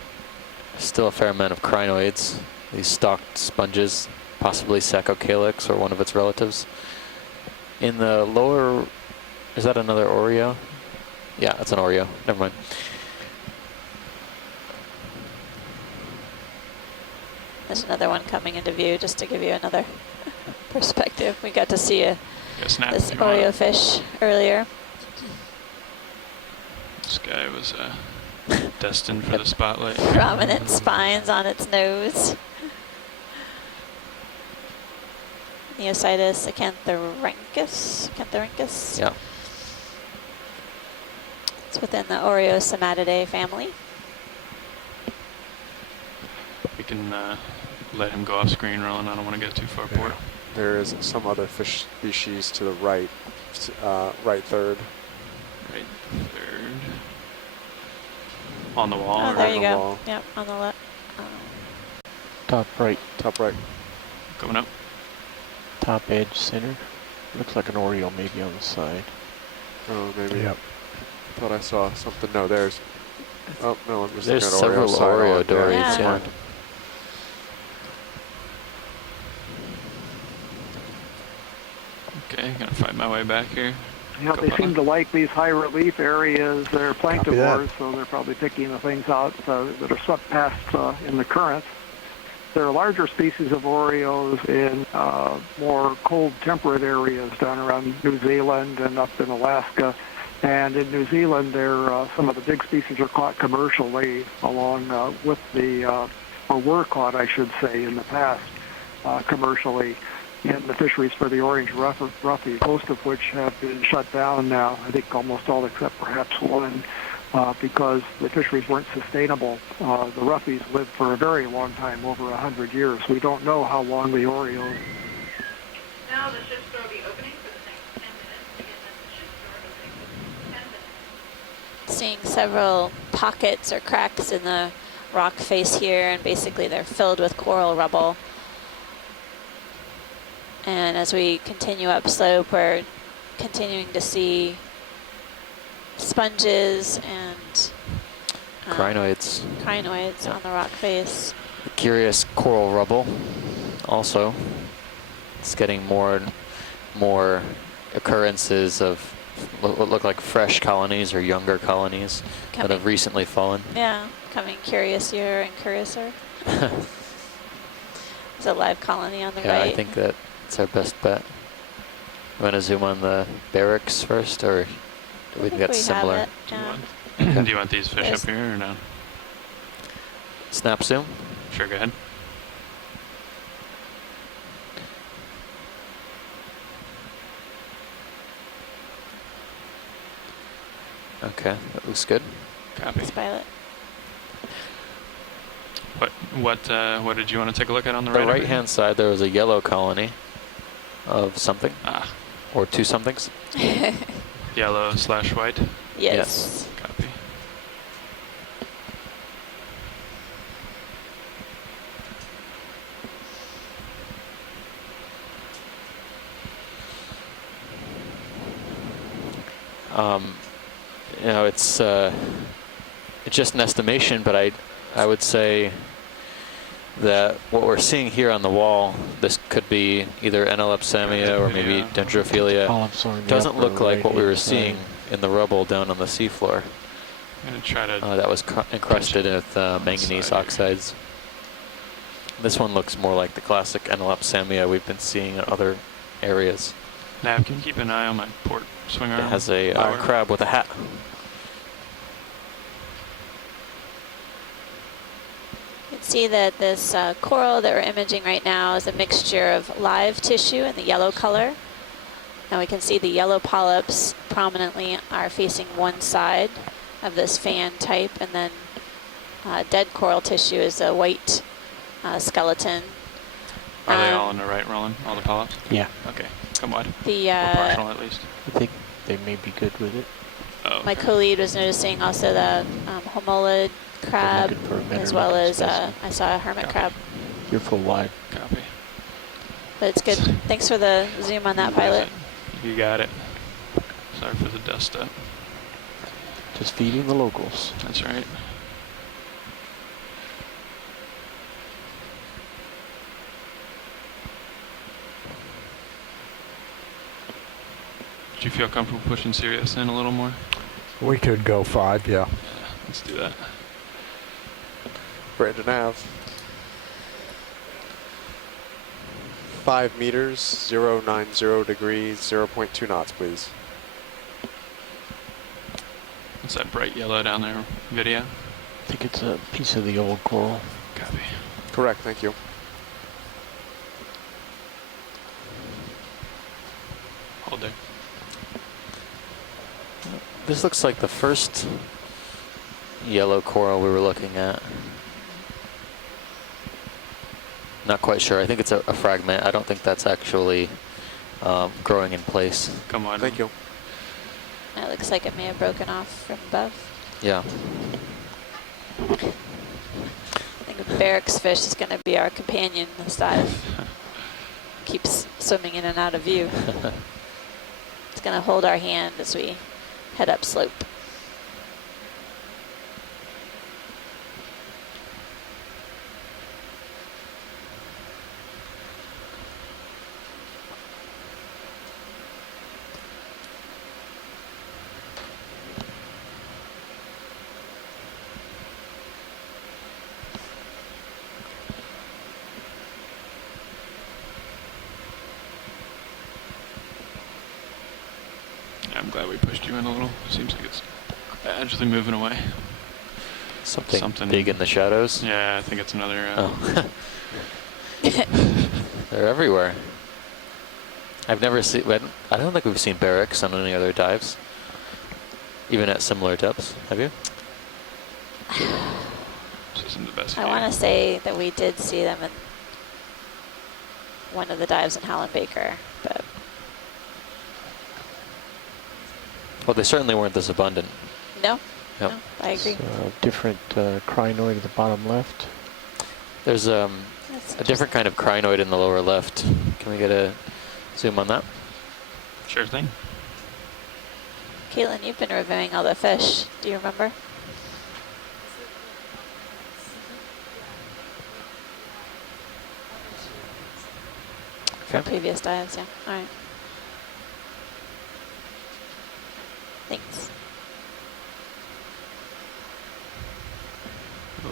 still a fair amount of crinoids. These stalked sponges, possibly Saccocalyx or one of its relatives. In the lower, is that another Oreo? Yeah, that's an Oreo. Never mind. There's another one coming into view, just to give you another perspective. We got to see this Oreo fish earlier. This guy was destined for the spotlight. Prominent spines on its nose. Neositis acanthorhynchus. Yeah. It's within the Oreosomatidae family. We can let him go off screen, Roland. I don't want to get too far port. There is some other fish species to the right, right third. Right third. On the wall? Oh, or there on you the go. wall? Yep, on the left. Top right. Top right. Coming up. Top edge center. Looks like an Oreo maybe on the side. Oh, maybe. Yep. I thought I saw something. No, there's. Oh no, I'm just There's looking at several Oreo dories. Yeah. Okay, gonna find my way back here. Yeah, they seem to like these high relief areas. They're planktivores, so they're probably picking the things out that are swept past in the currents. There are larger species of Oreos in more cold temperate areas down around New Zealand and up in Alaska. And in New Zealand, some of the big species are caught commercially along with or were caught, I should say, in the past commercially in the fisheries for the orange roughies, most of which have been shut down now. I think almost all except perhaps one, because the fisheries weren't sustainable. The roughies lived for a very long time, over 100 years. We don't know how long the Oreos. Now the ship's door will be opening for the next 10 minutes. Again, that's the ship's door opening for 10 minutes. Seeing several pockets or cracks in the rock face here, and basically they're filled with coral rubble. And as we continue upslope, we're continuing to see sponges and Crinoids. Crinoids on the rock face. Curious coral rubble also. It's getting more and more occurrences of what look like fresh colonies or younger colonies that have recently fallen. Yeah, coming curiouser and curiouser. There's a live colony on the right. Yeah, I think that's our best bet. You want to zoom on the barracks first, or do we get similar? Do you want these fish up here or no? Snap zoom? Sure, go ahead. Okay, that looks good. Copy. Pilot. What did you want to take a look at on the The right? right-hand side, there was a yellow colony of something, or two somethings. Yellow/white. Yes. Copy. You know, it's just an estimation, but I would say that what we're seeing here on the wall, this could be either Enelepsamia or maybe Dendrophilia. Doesn't look like what we were seeing in the rubble down on the seafloor. I'm gonna try to. That was encrusted with manganese oxides. This one looks more like the classic Enelepsamia we've been seeing in other areas. Nav, can you keep an eye on my port swing arm? It has a crab with a hat. You can see that this coral that we're imaging right now is a mixture of live tissue in the yellow color. Now we can see the yellow polyps prominently are facing one side of this fan type, and then dead coral tissue is a white skeleton. Are they all on the right rolling? All the polyps? Yeah. Okay. Come wide. The or partial at least. I think they may be good with it. Oh. My co-lead was noticing also the homolid crab, as well as I saw a hermit crab. You're full wide. Copy. But it's good. Thanks for the zoom on that, pilot. You got it. Sorry for the dust up. Just feeding the locals. That's right. Do you feel comfortable pushing Sirius in a little more? We could go 5, yeah. Let's do that. Brandon Ave. 5 meters, 090 degrees, 0.2 knots, please. What's that bright yellow down there? Video? I think it's a piece of the old coral. Copy. Correct, thank you. Hold there. This looks like the first yellow coral we were looking at. Not quite sure. I think it's a fragment. I don't think that's actually growing in place. Come on. Thank you. It looks like it may have broken off from above. Yeah. I think a barracks fish is going to be our companion this dive. Keeps swimming in and out of view. It's going to hold our hand as we head up slope. I'm glad we pushed you in a little. Seems like it's gradually moving away. Something big in the shadows? Yeah, I think it's another... Oh. They're everywhere. I've never seen... I don't think we've seen barracks on any other dives. Even at similar depths. Have you? This isn't the best I want to say that we did see them in one of the dives in Howland Baker, but... Well, they certainly weren't this abundant. No, yep. No, I agree. Different crinoid at the bottom left. There's a different kind of crinoid in the lower left. Can we get a zoom on that? Sure thing. Caitlin, you've been reviewing all the fish. Do you remember? From previous dives, yeah. All right. Thanks.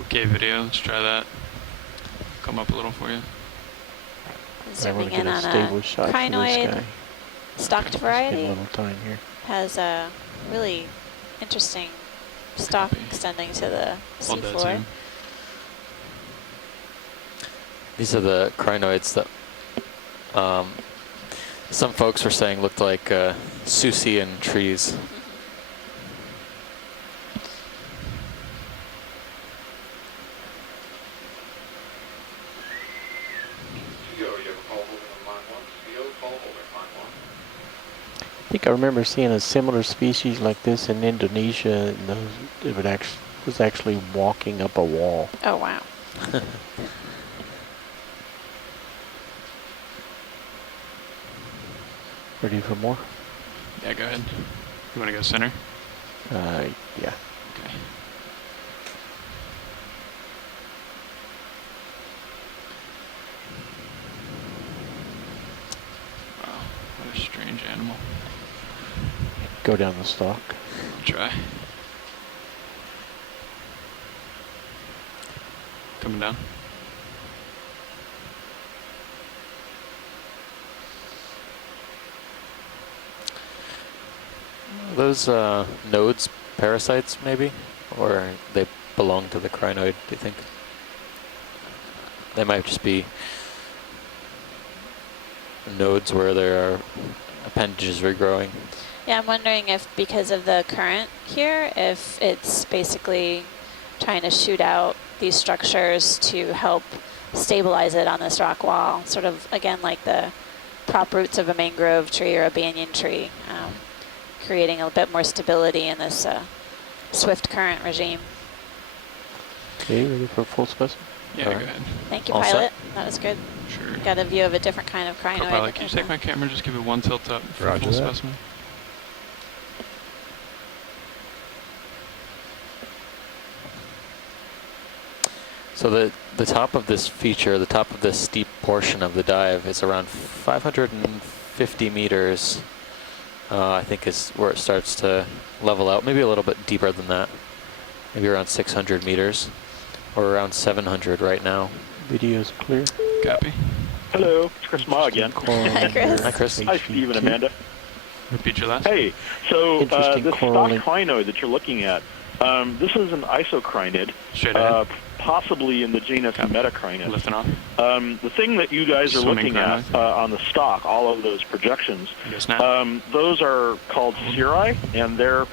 Okay, video. Let's try that. Come up a little for you. Zooming in on a crinoid stocked variety. A little time here. Has a really interesting stalk extending to the seafloor. These are the crinoids that some folks were saying looked like Susian trees. I think I remember seeing a similar species like this in Indonesia, and it was actually walking up a wall. Oh, wow. Ready for more? Yeah, go ahead. You want to go center? Yeah. Okay. Wow, what a strange animal. Go down the stalk. Try. Coming down. Those nodes parasites, maybe? Or they belong to the crinoid, do you think? They might just be nodes where there are appendages regrowing. Yeah, I'm wondering if because of the current here, if it's basically trying to shoot out these structures to help stabilize it on this rock wall, sort of, again, like the prop roots of a mangrove tree or a banyan tree, creating a bit more stability in this swift current regime. Okay, ready for full specimen? Yeah, go ahead. Thank you, pilot. That was good. Sure. Got a view of a different kind of crinoid. Co-pilot, can you take my camera, just give it one tilt up for full specimen? So the top of this feature, the top of this steep portion of the dive is around 550 meters, I think is where it starts to level out. Maybe a little bit deeper than that. Maybe around 600 meters, or around 700 right now. Video is clear. Copy. Hello, it's Chris Ma again. Hi, Chris. Hi, Chris. Hi, Steve and Amanda. Repeat your last. Hey, so this stock correlate. crinoid that you're looking at, this is an isocrinid, possibly in the genus Metacrinid. Lifting off. The thing that you guys are looking at on the stock, all of those projections, those are called cirri, and they're